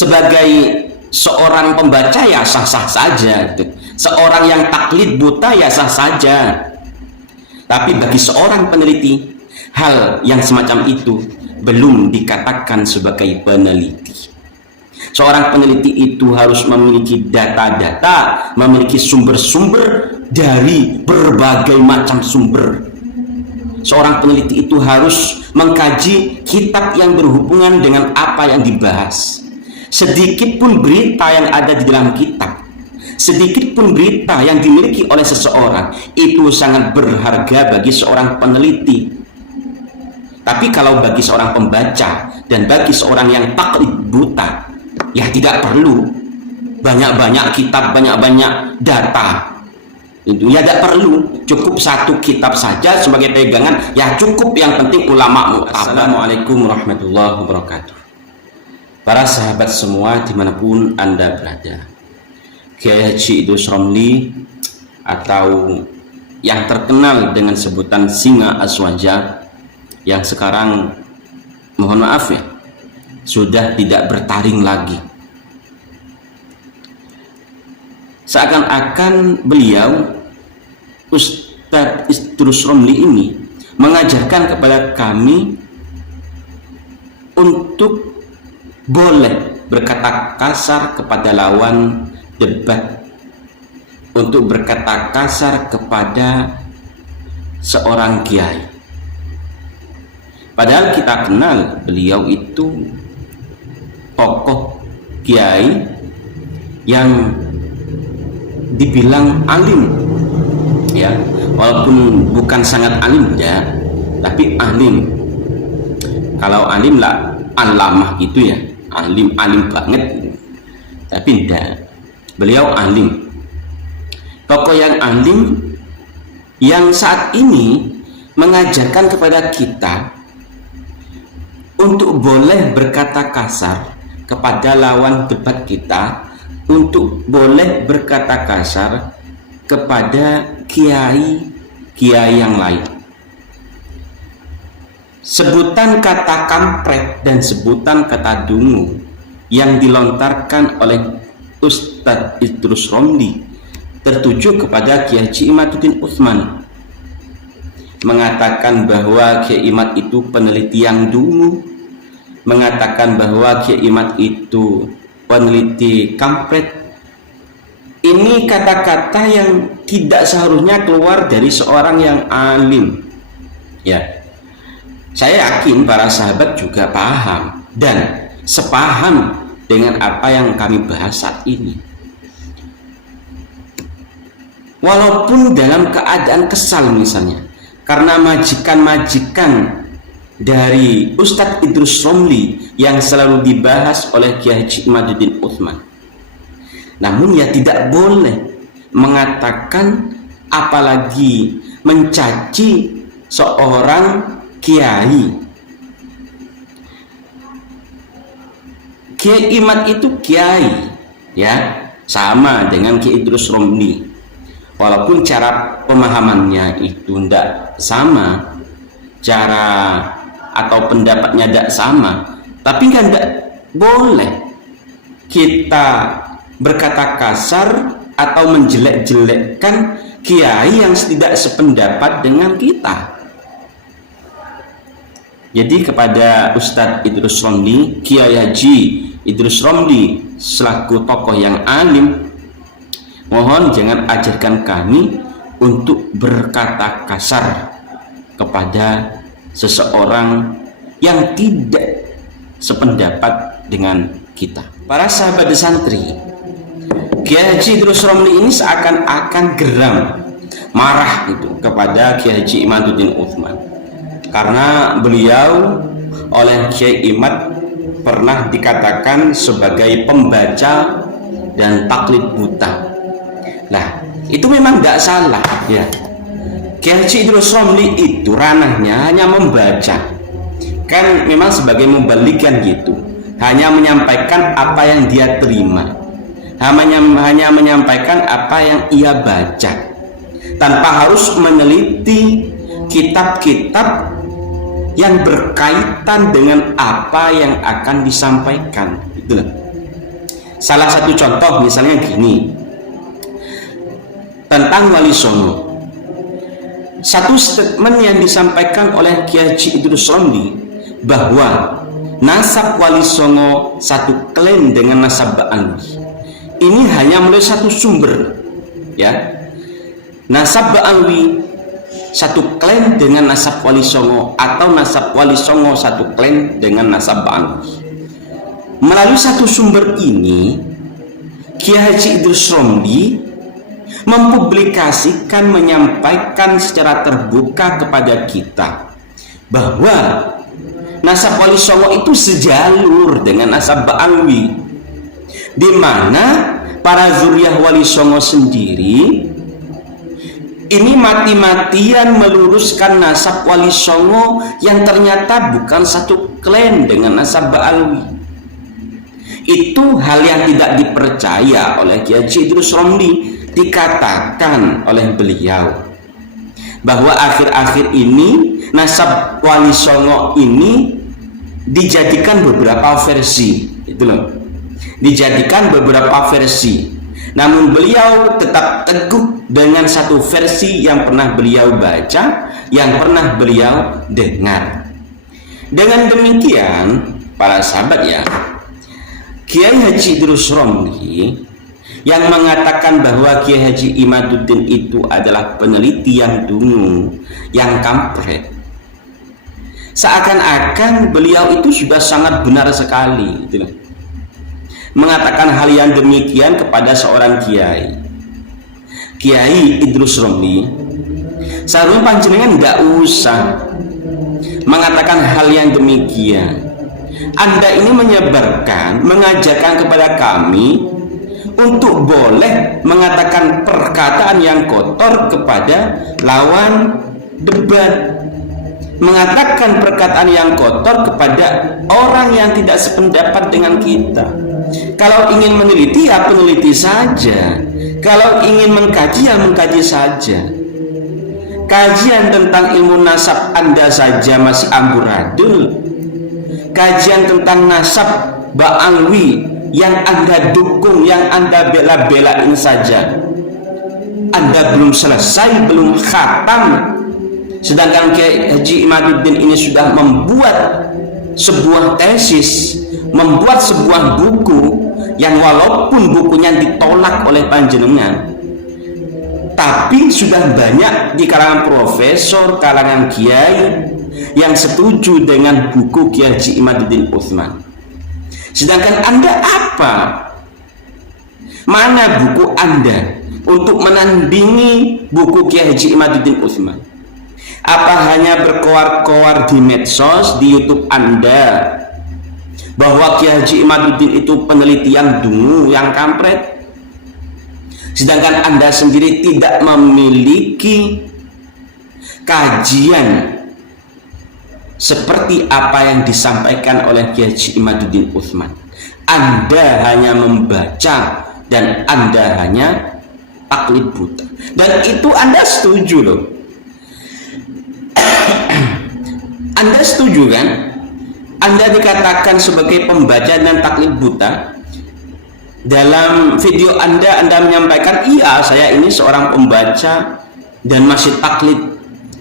Sebagai seorang pembaca ya sah-sah saja, seorang yang taklid buta ya sah saja. Tapi bagi seorang peneliti, hal yang semacam itu belum dikatakan sebagai peneliti. Seorang peneliti itu harus memiliki data-data, memiliki sumber-sumber dari berbagai macam sumber. Seorang peneliti itu harus mengkaji kitab yang berhubungan dengan apa yang dibahas. Sedikit pun berita yang ada di dalam kitab, sedikit pun berita yang dimiliki oleh seseorang, itu sangat berharga bagi seorang peneliti. Tapi kalau bagi seorang pembaca dan bagi seorang yang taklid buta, ya tidak perlu banyak-banyak kitab, banyak-banyak data. Itu ya tidak perlu, cukup satu kitab saja sebagai pegangan, ya cukup. Yang penting ulama. Assalamualaikum warahmatullahi wabarakatuh. Para sahabat semua dimanapun Anda berada, Kiai Haji Idrus Romli atau yang terkenal dengan sebutan Singa Aswaja, yang sekarang mohon maaf ya sudah tidak bertaring lagi. Seakan-akan beliau, Ustadz Idrus Romli ini, mengajarkan kepada kami untuk boleh berkata kasar kepada lawan debat, untuk berkata kasar kepada seorang kiai. Padahal kita kenal beliau itu tokoh kiai yang dibilang alim, ya, walaupun bukan sangat alim ya, tapi alim. Kalau alim lah alamah gitu ya, alim banget, tapi tidak. Beliau alim, tokoh yang alim, yang saat ini mengajarkan kepada kita untuk boleh berkata kasar kepada lawan debat kita, untuk boleh berkata kasar kepada kiai yang lain. Sebutan kata kampret dan sebutan kata dungu yang dilontarkan oleh Ustadz Idrus Romli tertuju kepada Kiai Haji Imaduddin Utsman, mengatakan bahwa Kiai Imad itu peneliti yang dungu, mengatakan bahwa Kiai Imad itu peneliti kampret. Ini kata-kata yang tidak seharusnya keluar dari seorang yang alim, ya. Saya yakin para sahabat juga paham dan sepaham dengan apa yang kami bahas saat ini. Walaupun dalam keadaan kesal misalnya karena majikan-majikan dari Ustadz Idrus Romli yang selalu dibahas oleh Kiai Haji Imaduddin Utsman, namun ya tidak boleh mengatakan, apalagi mencaci seorang kiai. Kiai Imad itu kiai, ya, sama dengan Kiai Idrus Romli, walaupun cara pemahamannya itu tidak sama, cara atau pendapatnya tidak sama, tapi kan tidak boleh kita berkata kasar atau menjelek-jelekkan kiai yang tidak sependapat dengan kita. Jadi kepada Ustadz Idrus Romli, Kiai Haji Idrus Romli selaku tokoh yang alim, mohon jangan ajarkan kami untuk berkata kasar kepada seseorang yang tidak sependapat dengan kita. Para sahabat santri, Kiai Haji Idrus Romli ini seakan-akan geram, marah gitu kepada Kiai Haji Imaduddin Utsman, karena beliau oleh Kiai Imad pernah dikatakan sebagai pembaca dan taklid buta. Nah, itu memang tidak salah ya. Kiai Haji Idrus Romli itu ranahnya hanya membaca, kan memang sebagai membalikan gitu, hanya menyampaikan apa yang dia terima, hanya menyampaikan apa yang ia baca, tanpa harus meneliti kitab-kitab yang berkaitan dengan apa yang akan disampaikan, itulah. Salah satu contoh misalnya gini, tentang Wali Songo. Satu statement yang disampaikan oleh Kiai Haji Idrus Romli bahwa nasab Wali Songo satu klaim dengan nasab Ba'alwi. Ini hanya melalui satu sumber, ya. Nasab Ba'alwi satu klaim dengan nasab Wali Songo, atau nasab Wali Songo satu klaim dengan nasab Ba'alwi. Melalui satu sumber ini, Kiai Haji Idrus Romli mempublikasikan, menyampaikan secara terbuka kepada kita bahwa nasab Wali Songo itu sejalur dengan nasab Ba'alwi, di mana para zuriyah Wali Songo sendiri ini mati-matian meluruskan nasab Wali Songo yang ternyata bukan satu klaim dengan nasab Ba'alwi. Itu hal yang tidak dipercaya oleh Kiai Haji Idrus Romli. Dikatakan oleh beliau bahwa akhir-akhir ini nasab Wali Songo ini dijadikan beberapa versi, itu loh, dijadikan beberapa versi. Namun beliau tetap teguh dengan satu versi yang pernah beliau baca, yang pernah beliau dengar. Dengan demikian, para sahabat ya, Kiai Haji Idrus Romli yang mengatakan bahwa Kiai Haji Imaduddin itu adalah peneliti yang dungu, yang kampret, seakan-akan beliau itu sudah sangat benar sekali gitu, mengatakan hal yang demikian kepada seorang kiai. Kiai Idrus Romli, seharusnya panjenengan nggak usah mengatakan hal yang demikian. Anda ini menyebarkan, mengajarkan kepada kami untuk boleh mengatakan perkataan yang kotor kepada lawan debat, mengatakan perkataan yang kotor kepada orang yang tidak sependapat dengan kita. Kalau ingin meneliti ya peneliti saja, kalau ingin mengkaji ya mengkaji saja. Kajian tentang ilmu nasab Anda saja masih amburadul, kajian tentang nasab Ba'alwi yang Anda dukung, yang Anda bela-belain saja, Anda belum selesai, belum khatam. Sedangkan Kiai Haji Imaduddin ini sudah membuat sebuah tesis, membuat sebuah buku yang walaupun bukunya ditolak oleh panjenengan, tapi sudah banyak di kalangan profesor, kalangan kiai yang setuju dengan buku Kiai Haji Imaduddin Utsman. Sedangkan Anda apa? Mana buku Anda untuk menandingi buku Kiai Haji Imaduddin Utsman? Apa hanya berkoar-koar di medsos, di YouTube Anda, bahwa Kiai Haji Imaduddin itu peneliti yang dungu, yang kampret? Sedangkan Anda sendiri tidak memiliki kajian seperti apa yang disampaikan oleh Kiai Haji Imaduddin Utsman. Anda hanya membaca dan Anda hanya taklid buta. Dan itu Anda setuju loh. Anda setuju kan? Anda dikatakan sebagai pembaca dan taklid buta. Dalam video Anda menyampaikan, iya saya ini seorang pembaca dan masih taklid.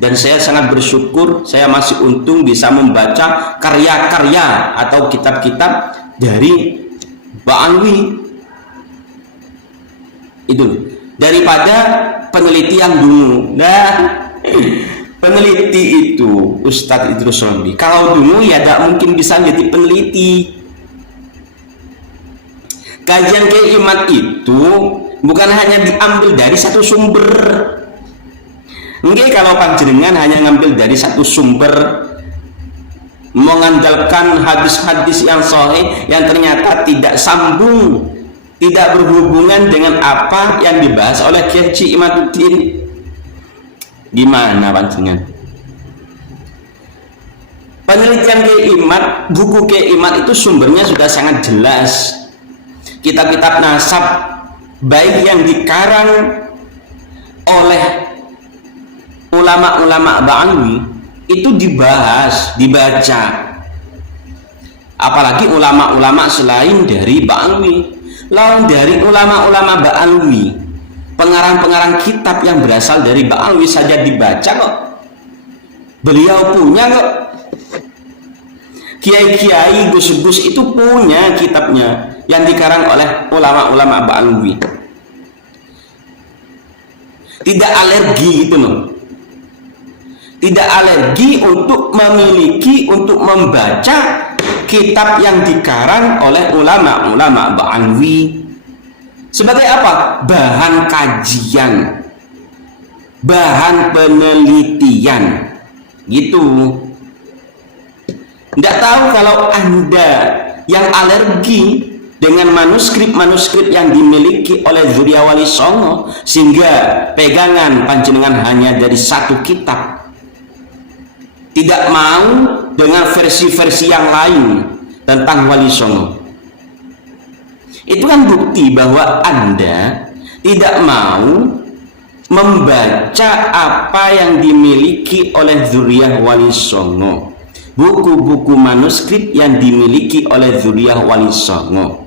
Dan saya sangat bersyukur, saya masih untung bisa membaca karya-karya atau kitab-kitab dari Ba'alwi. Itu daripada peneliti yang dungu. Nah, peneliti itu Ustadz Idrus Romli, kalau dungu ya tidak mungkin bisa menjadi peneliti. Kajian Kiai Imad itu bukan hanya diambil dari satu sumber. Mungkin kalau panjenengan hanya ngambil dari satu sumber, mengandalkan hadis-hadis yang sahih yang ternyata tidak sambung, tidak berhubungan dengan apa yang dibahas oleh Kiai Haji Imaduddin, gimana panjenengan? Penelitian Kiai Imad, buku Kiai Imad itu sumbernya sudah sangat jelas. Kitab-kitab nasab baik yang dikarang oleh ulama-ulama Ba'alwi itu dibahas, dibaca. Apalagi ulama-ulama selain dari Ba'alwi. Lawan dari ulama-ulama Ba'alwi, pengarang-pengarang kitab yang berasal dari Ba'alwi saja dibaca kok. Beliau punya kok. Kiai-kiai, gus-gus itu punya kitabnya yang dikarang oleh ulama-ulama Ba'alwi. Tidak alergi gitu loh. Tidak alergi untuk memiliki, untuk membaca kitab yang dikarang oleh ulama-ulama Ba'alwi. Sebagai apa? Bahan kajian, bahan penelitian gitu. Tidak tahu kalau Anda yang alergi dengan manuskrip-manuskrip yang dimiliki oleh Zuriya Wali Songo, sehingga pegangan panjenengan hanya dari satu kitab, tidak mau dengan versi-versi yang lain tentang Wali Songo. Itu kan bukti bahwa Anda tidak mau membaca apa yang dimiliki oleh Zuriya Wali Songo, buku-buku manuskrip yang dimiliki oleh Zuriya Wali Songo.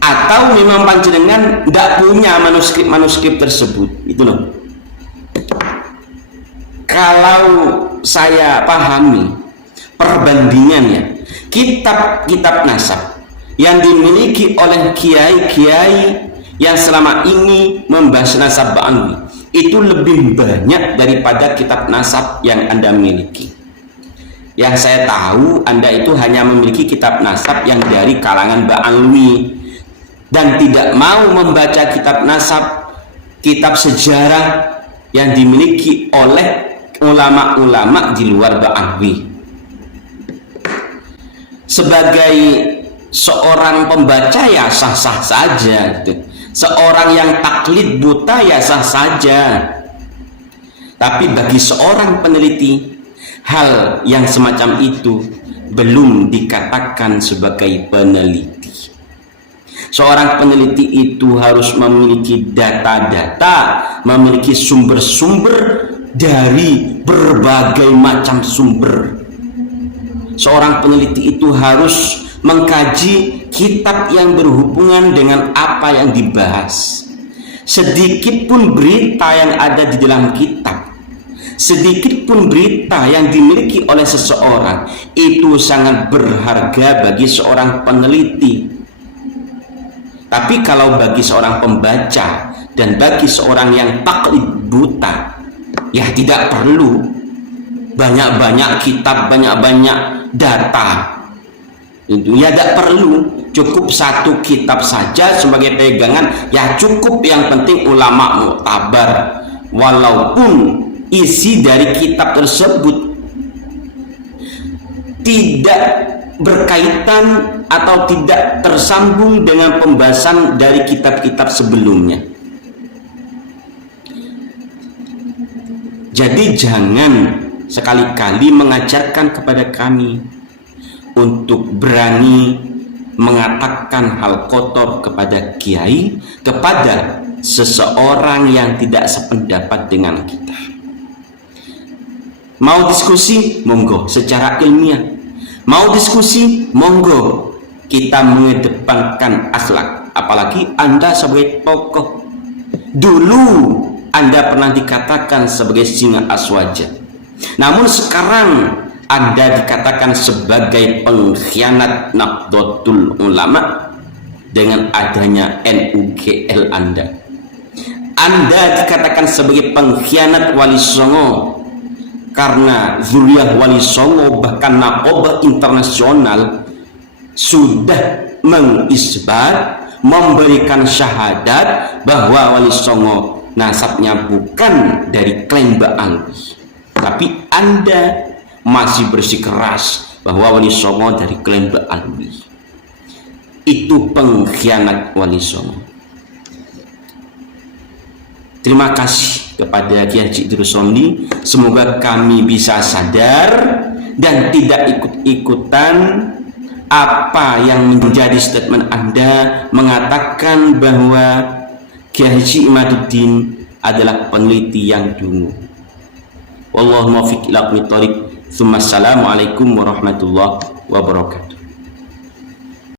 Atau memang panjenengan tidak punya manuskrip-manuskrip tersebut, itu loh. Kalau saya pahami perbandingannya, kitab-kitab nasab yang dimiliki oleh kiai-kiai yang selama ini membahas nasab Ba'alwi itu lebih banyak daripada kitab nasab yang Anda miliki. Yang saya tahu, Anda itu hanya memiliki kitab nasab yang dari kalangan Ba'alwi dan tidak mau membaca kitab nasab, kitab sejarah yang dimiliki oleh ulama-ulama di luar Ba'alwi. Sebagai seorang pembaca ya sah-sah saja gitu. Seorang yang taklid buta ya sah saja. Tapi bagi seorang peneliti, hal yang semacam itu belum dikatakan sebagai peneliti. Seorang peneliti itu harus memiliki data-data, memiliki sumber-sumber dari berbagai macam sumber. Seorang peneliti itu harus mengkaji kitab yang berhubungan dengan apa yang dibahas. Sedikit pun berita yang ada di dalam kitab, sedikit pun berita yang dimiliki oleh seseorang, itu sangat berharga bagi seorang peneliti. Tapi kalau bagi seorang pembaca dan bagi seorang yang taklid buta, ya tidak perlu banyak-banyak kitab, banyak-banyak data. Itu ya tidak perlu, cukup satu kitab saja sebagai pegangan, ya cukup. Yang penting ulama muktabar, walaupun isi dari kitab tersebut tidak berkaitan atau tidak tersambung dengan pembahasan dari kitab-kitab sebelumnya. Jadi jangan sekali-kali mengajarkan kepada kami untuk berani mengatakan hal kotor kepada kiai, kepada seseorang yang tidak sependapat dengan kita. Mau diskusi, monggo secara ilmiah. Mau diskusi, monggo, kita mengedepankan akhlak. Apalagi Anda sebagai tokoh. Dulu Anda pernah dikatakan sebagai singa aswaja, namun sekarang Anda dikatakan sebagai pengkhianat Nahdlatul Ulama dengan adanya NUGL Anda. Anda dikatakan sebagai pengkhianat Wali Songo karena Zuriya Wali Songo, bahkan Naqobah Internasional sudah mengisbat, memberikan syahadat bahwa Wali Songo nasabnya bukan dari klan Ba'alwi. Tapi Anda masih bersikeras bahwa Wali Songo dari klan Ba'alwi. Itu pengkhianat Wali Songo. Terima kasih kepada Kiai Haji Idrus Somdi. Semoga kami bisa sadar dan tidak ikut-ikutan apa yang menjadi statement Anda mengatakan bahwa Kiai Haji Imaduddin adalah peneliti yang dungu. Wallahu muwaffiq ila aqwamit thoriq. Assalamualaikum warahmatullahi wabarakatuh.